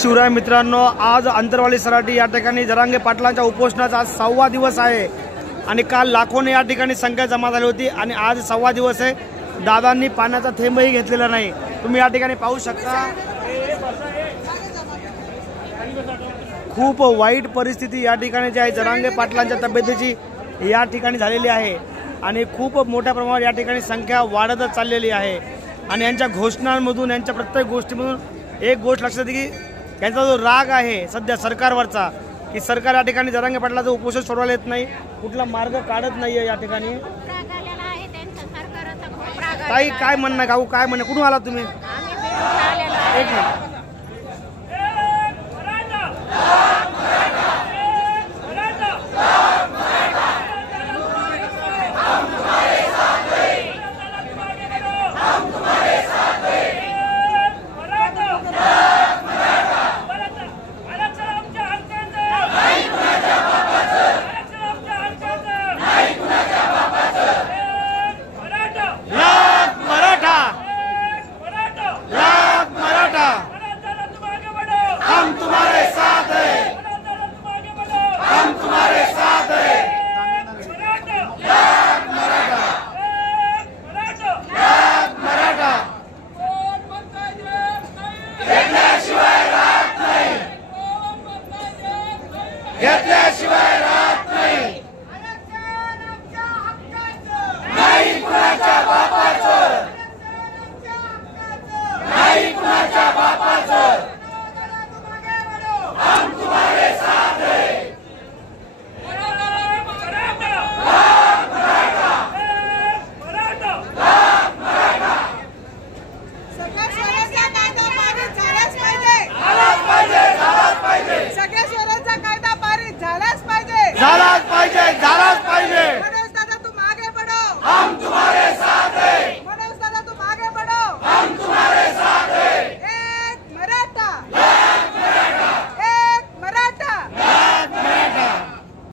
शिवराय मित्रांनो, आज अंतरवाली सराटी या ठिकाणी जरांगे पाटलांच्या उपोषणाचा आज 6वा दिवस आहे आणि काल लाखोने या ठिकाणी संख्या जमा झाली होती आणि आज 6वा दिवस आहे. दादांनी पाण्याचा थेंबही घेतलेला नाही. तुम्ही या ठिकाणी पाहू शकता खूप वाईट परिस्थिती या ठिकाणी जी आहे जरांगे पाटलांच्या तब्येतीची या ठिकाणी झालेली आहे आणि खूप मोठ्या प्रमाणावर या ठिकाणी संख्या वाढतच चाललेली आहे. आणि यांच्या घोषणांमधून यांच्या प्रत्येक गोष्टीमधून एक गोष्ट लक्षात येते की त्यांचा जो राग आहे सध्या सरकारवरचा की सरकार या ठिकाणी जरांगे पाटलाचं उपोषण सोडवायला येत नाही, कुठला मार्ग काढत नाहीये या ठिकाणी. ताई काय म्हणणं, काकू काय म्हणणं, कुठून आला तुम्ही? आम्ही एक मिनिट.